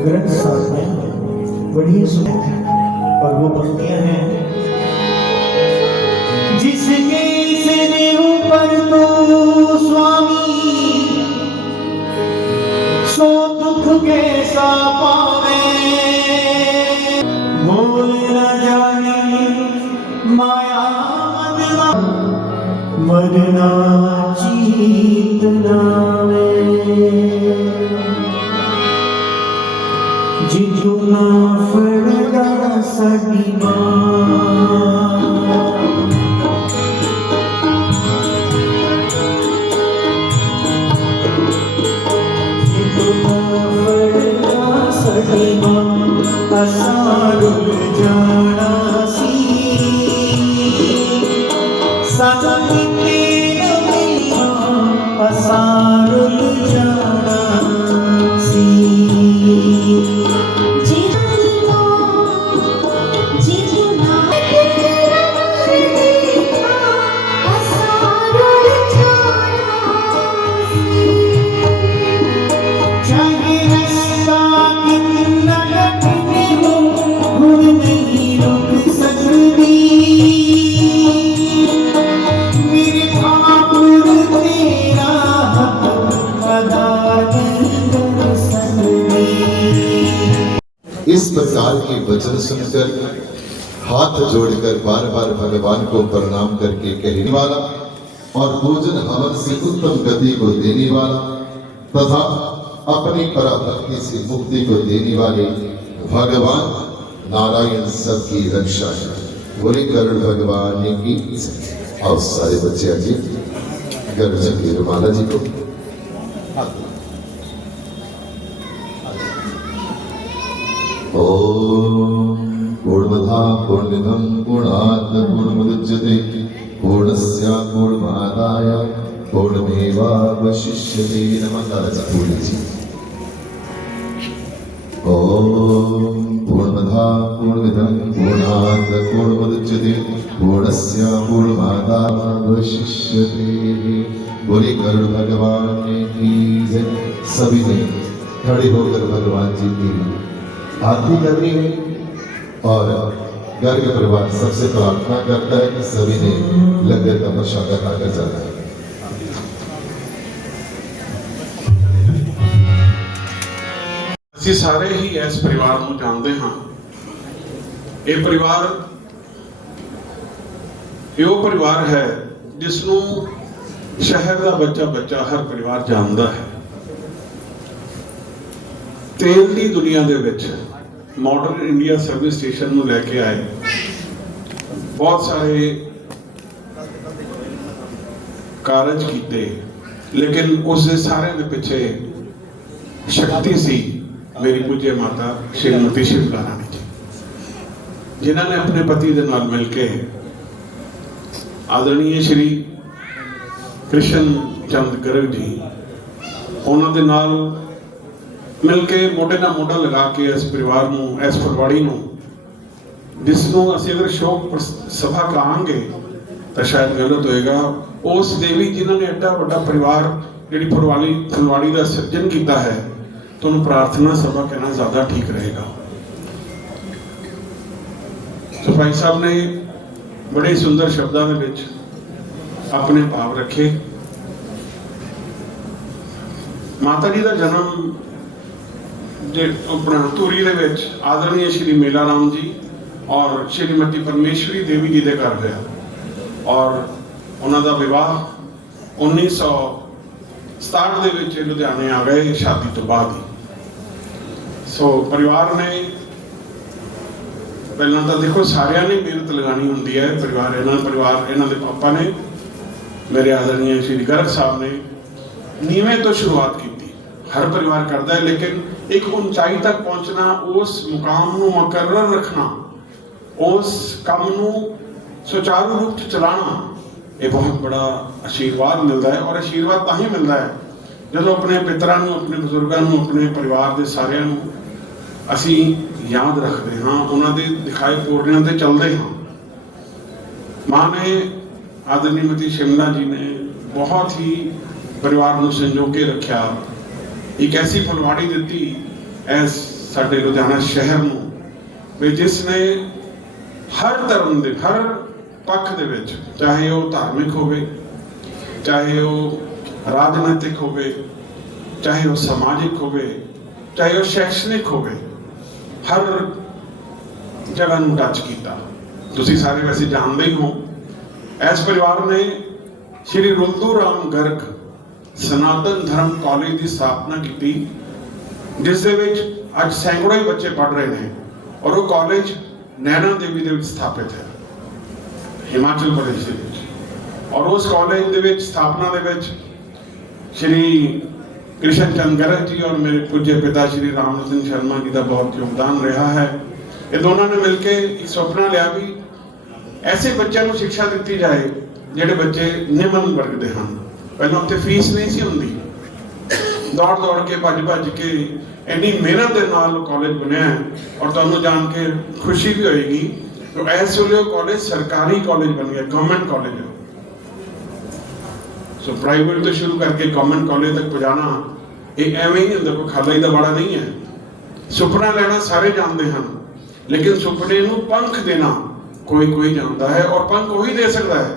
ग्रंथ साहब में बड़ी सुंदर और वो पंक्तियां हैं। जिसके सिर ऊपर तू स्वामी सो दुख कैसा पावे, बोल न जाने माया मरना जीत नावे, जितना फड़दा साडी मां, जितना फड़दा साडी मां असां रुल जाना सी, साडा किते न मिलिया असां रुल जाना सी। इस प्रकार के वचन सुनकर हाथ जोड़कर बार बार भगवान को प्रणाम करके कहने वाला और भोजन हवन से उत्तम गति को देने वाला तथा अपनी पराभक्ति से मुक्ति को देने वाले भगवान नारायण सबकी रक्षा है। बोले गरुड़ भगवान की। और सारे बच्चे आगे गरुड़ जी की रुमाला जी को पूर्णमदा पूर्णमिदं पूर्णात् पूर्णमुदच्यते पूर्णस्य पूर्णमादाय पूर्णमेवावशिष्यते। नमः जी। पूर्णमदा पूर्णमिदं पूर्णात् पूर्णमुदच्यते पूर्णस्य पूर्णमादावशिष्यते। बोले गरुड़ भगवान की जय। सभी ने खड़े होकर भगवान जी की आरती करनी है और गर्ग परिवार सबसे प्रार्थना करता है कि सभी ने लंगर का प्रसाद खाकर जाना है। ਅਸੀਂ ਸਾਰੇ ਹੀ ਇਸ ਪਰਿਵਾਰ ਨੂੰ ਜਾਣਦੇ ਹਾਂ। ਇਹ ਪਰਿਵਾਰ ਉਹ ਪਰਿਵਾਰ ਹੈ ਜਿਸ ਨੂੰ ਸ਼ਹਿਰ ਦਾ ਬੱਚਾ ਹਰ ਪਰਿਵਾਰ ਜਾਣਦਾ ਹੈ। ਤੇਲ ਦੀ ਦੁਨੀਆ ਦੇ ਵਿੱਚ ਮਾਡਰਨ ਇੰਡੀਆ ਸਰਵਿਸ ਸਟੇਸ਼ਨ ਨੂੰ ਲੈ ਕੇ ਆਏ ਬਹੁਤ ਸਾਰੇ ਕਾਰਜ ਕੀਤੇ, ਲੇਕਿਨ ਉਸ ਦੇ ਸਾਰਿਆਂ ਦੇ ਪਿੱਛੇ ਸ਼ਕਤੀ ਸੀ मेरी पूज्य माता श्रीमती शिवला रानी जी, जिन्होंने अपने पति के नाल मिलके आदरणीय श्री कृष्ण चंद गर्ग जी उन्होंने नाल मिलके मोढे नाल मोढा लगा के इस परिवार नूं, इस फरवाड़ी नूं, जिसनों असीं अगर शोक सभा कहांगे तो शायद गलत होएगा, उस देवी जिन्होंने एडा वड्डा परिवार जिहड़ी फरवाड़ी का सिरजन किया है, तो प्रार्थना सभा कहना ज्यादा ठीक रहेगा। तो भाई साहब ने बड़े सुंदर शब्दों में अपने भाव रखे। माता जी का जन्म अपना धूरी दे विच आदरणीय श्री मेला राम जी और श्रीमती परमेश्वरी देवी जी के घर होया और उन्हों का विवाह 1967 दे विच लुधियाने आ गए शादी तो बाद ही। सो परिवार ने पहला तो देखो सारिया ने मेहनत लगानी होंगी है। परिवार इन्हों के पापा ने मेरे आदरणीय श्री गर्ग साहब ने नीवें तो शुरुआत की, हर परिवार करता है, लेकिन एक ऊंचाई तक पहुंचना, उस मुकाम को मुकर्रर रखना, उस काम को सुचारू रूप से चलाना, ये बहुत बड़ा आशीर्वाद मिलता है। और आशीर्वाद ताही मिलता है जो अपने पितरां नूं, अपने बजुर्गों नूं, अपने परिवार के सारियां नूं ਅਸੀਂ ਯਾਦ ਰੱਖਦੇ ਹਾਂ, ਉਹਨਾਂ ਦੇ ਦਿਖਾਏ ਪੂਰਨਿਆਂ ਤੇ ਚੱਲਦੇ ਹਾਂ। ਮਾਂ ਨੇ ਆਦਰਨੀਮਤੀ शिमला जी ने बहुत ही परिवार ਨੂੰ संजो के रखा, एक ऐसी फुलवाड़ी दी ਐਸ ਸਾਡੇ ਲੁਧਿਆਣਾ शहर ਨੂੰ ਵੀ ਜਿਸ ਨੇ हर धर्म के हर पक्ष ਦੇ ਵਿੱਚ, ਚਾਹੇ ਉਹ ਧਾਰਮਿਕ ਹੋਵੇ, ਚਾਹੇ ਉਹ ਰਾਜਨੀਤਿਕ ਹੋਵੇ, ਚਾਹੇ ਉਹ ਸਮਾਜਿਕ ਹੋਵੇ, ਚਾਹੇ ਉਹ शैक्षणिक ਹੋਵੇ, हर जगह ਨੂੰ टच किया। ਤੁਸੀਂ ਸਾਰੇ वैसे जानते ही हो, इस परिवार ने श्री रुलदू राम गर्ग सनातन धर्म कॉलेज की स्थापना की, जिस दे विच अज सैकड़ों ही बच्चे पढ़ रहे हैं, और वो कॉलेज नैना देवी दे विच स्थापित है हिमाचल प्रदेश दे विच। और उस कॉलेज दे विच स्थापना दे विच श्री कृष्ण चंद गर्ग जी और मेरे पूज्य पिता श्री रामरतन शर्मा जी का बहुत योगदान रहा है। ये दोनों ने मिलकर एक सुपना लिया भी ऐसे बच्चों को शिक्षा दी जाए जिहड़े बच्चे निम्न वर्ग के हैं। पहले उत्थे फीस नहीं सी हुंदी, दौड़ दौड़ के भज के इन्नी मेहनत के नाल कॉलेज बनया है। और तुहानूं जान के खुशी भी होएगी तो इस वेले कॉलेज सरकारी कॉलेज बन गया, गवर्नमेंट कॉलेज है। सो प्राइवेट तो शुरू करके गवर्नमेंट कॉलेज तक पहुँचाना ये एवं ही नहीं होंदा, कोई खाला ही तो बड़ा नहीं है। सुपना लेना सारे जानते हैं, लेकिन सुपने को पंख देना कोई कोई जानता है, और पंख वही दे सकता है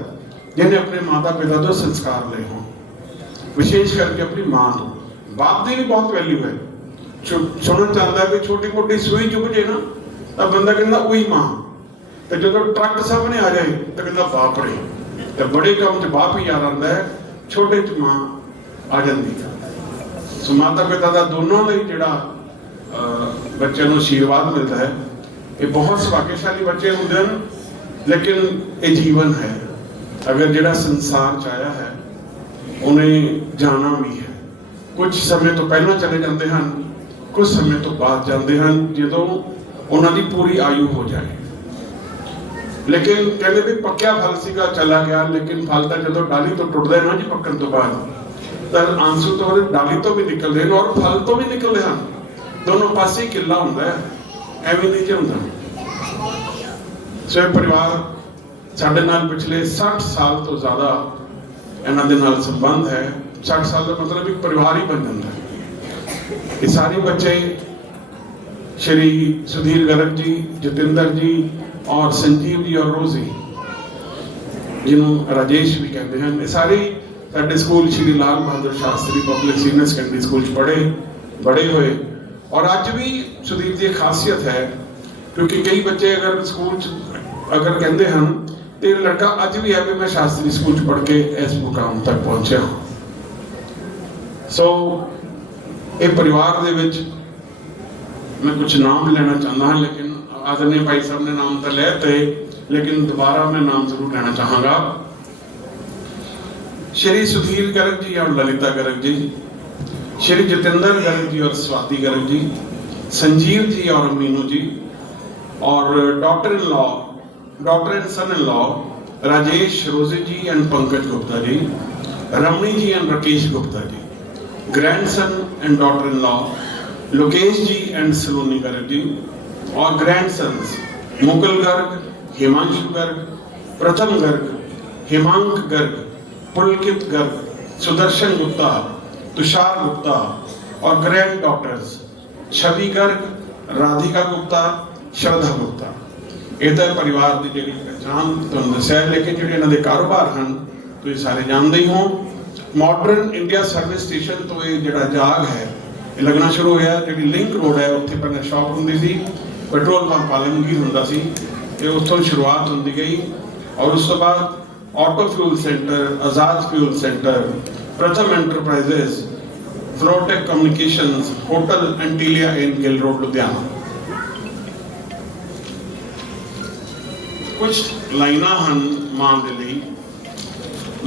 जिन्हें अपने माता पिता तो संस्कार ले हों, विशेष करके अपनी मां को। बाप की भी बहुत वैल्यू है। सुनना चाहता है कि छोटी मोटी सूई चुभ जाए ना तो बंदा कहता वही मां, तो जो ट्रक सामने आ जाए तो कहता बाप रे, तो बड़े काम च बाप ही याद आता है, छोटे च मां आ जाती है। सो माता पिता का दोनों का ही जोड़ा बच्चों को आशीर्वाद मिलता है। ये बहुत सौभाग्यशाली बच्चे होते हैं, लेकिन ये जीवन है। अगर जोड़ा संसार च आया है उन्हें जाना भी है। कुछ समय तो पहला चले जाते हैं, कुछ समय तो बाद जाते हैं जो उन्होंने पूरी आयु हो जाए। लेकिन कहते भी पक्या फल सीगा चला गया, लेकिन फल तो जो डाली तो टुटते हैं ना जी पकन तो बाद, तो आंसू तो डाली तो भी निकलते हैं और फल तो भी निकलते हैं। दोनों पासे किला होंदा है, एवं नहीं होंदा। सो परिवार साडे नाल पिछले 60 साल तो ज़्यादा इन्हां दे नाल संबंध है। 60 साल का मतलब एक परिवार ही बन जाता है। ये सारे बच्चे श्री सुधीर गर्ग जी, जतिंदर जी और संजीव जी और रोजी, जिन्होंने राजेश भी कहते हैं, ये सारे साडे school Shri Lal Bahadur Shastri public senior secondary school पढ़े बड़े हुए। और अज भी सुधीर की खासियत है, क्योंकि कई बच्चे अगर स्कूल अगर कहते हैं तो लड़का अज भी है कि मैं शास्त्री स्कूल पढ़ के इस मुकाम तक पहुंचा। सो ये परिवार दे विच मैं कुछ नाम लेना चाहता हाँ, लेकिन आदरणीय भाई साहब ने नाम तो लेते, लेकिन दोबारा मैं नाम जरूर लेना चाहूँगा। श्री सुधीर गर्ग जी और ललिता गर्ग जी, श्री जतिंदर गर्ग जी और स्वाति गर्ग जी, संजीव जी और मीनू जी, और daughter in law, daughter and son in law Rajesh Roje ji and Pankaj Gupta ji, Ramani ji and Rakesh Gupta ji, grandson and daughter in law Lokesh ji and Saloni Garg ji, और ग्रैंडसन्स मुकुल गर्ग, हिमांशु गर्ग, प्रथम गर्ग, हिमांक गर्ग, पुलकित गर्ग, सुदर्शन गुप्ता, तुषार गुप्ता, और ग्रैंड डॉक्टर्स छवि गर्ग, राधिका गुप्ता, श्रद्धा गुप्ता। ये तो परिवार की जी पहचान तुहानूं दस्सिया, लेकिन जो इन्होंने कारोबार हैं तो ये सारे जानते ही हो। मॉडर्न इंडिया सर्विस स्टेशन तो ये जो जाग है ये लगना शुरू होया। जी लिंक रोड है उत्थे पहले शॉप होंदी सी, पेट्रोल पंप आलमगीर होंदा सी, ये उत्थों शुरुआत होंदी गई। और उस तो बाद ऑटो फ्यूल सेंटर, आज़ाद फ्यूल सेंटर, प्रथम एंटरप्राइजेस, फ्लोटेक कम्युनिकेशंस, होटल एंटीलिया इन गिल रोड लुधियाना। कुछ लाइना हैं मां के लिए।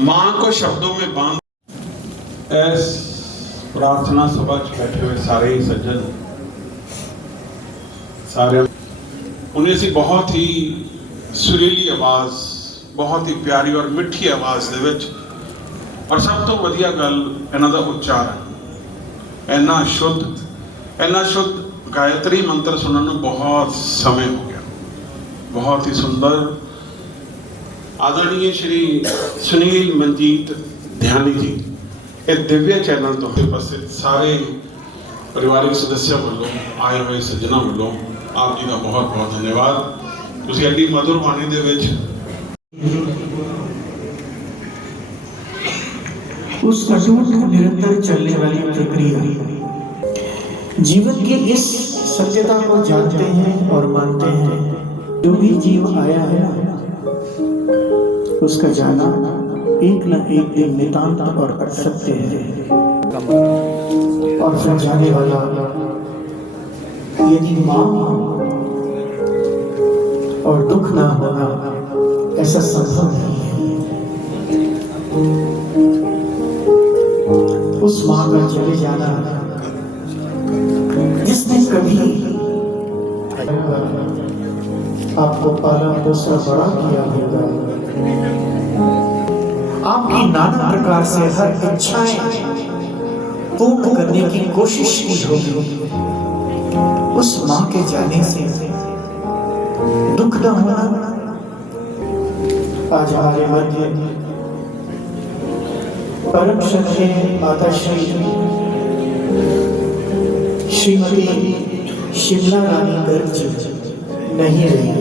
मां को शब्दों में बांध। इस प्रार्थना सभा च बैठे हुए सारे ही सज्जन, सारे उन्हें सी बहुत ही सुरीली आवाज़, बहुत ही प्यारी और मिठी आवाज़ दे विच, और सब तो वधिया गल इन्हां दा उच्चारण इन्ना शुद्ध गायत्री मंत्र सुनने में बहुत समय हो गया, बहुत ही सुंदर। आदरणीय श्री सुनील मनजीत ध्यानी जी एक दिव्य चैनल तो उपस्थित सारे परिवारिक सदस्यों वालों आए हुए सज्जनों वालों आप जी का बहुत बहुत धन्यवाद। तुसीं एडी मधुर बाणी दे विच उस अटूट निरंतर चलने वाली प्रक्रिया जीवन की इस सत्यता को जानते हैं और मानते हैं। जो भी जीव आया है उसका जाना एक न एक दिन नितांत और असत्य है, और फिर जाने वाला यदि मां और दुख ना होना ऐसा संभव नहीं है। उस मां का चले जाना जिसने कभी आपको पाला पोसा बड़ा किया होगा, आपकी नाना प्रकार से हर इच्छाएं पूर्ण करने की कोशिश की होगी, उस मां के जाने से दुख न होना। आज हमारे मध्य परम श्रद्धेय माता श्रीमती शिमला रानी गर्ग जी नहीं रही।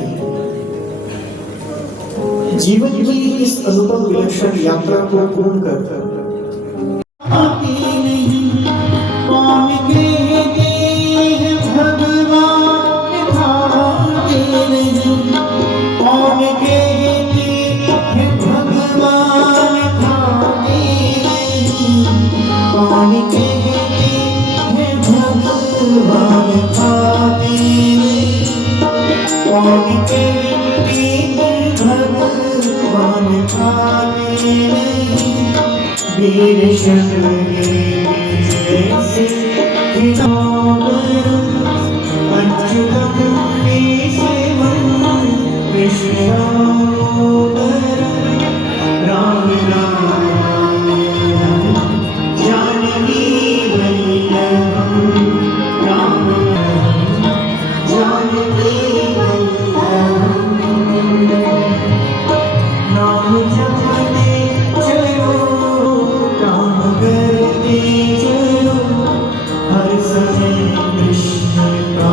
जीवन की इस अनुभव विलक्षण यात्रा को पूर्ण कर हर समय कृष्ण का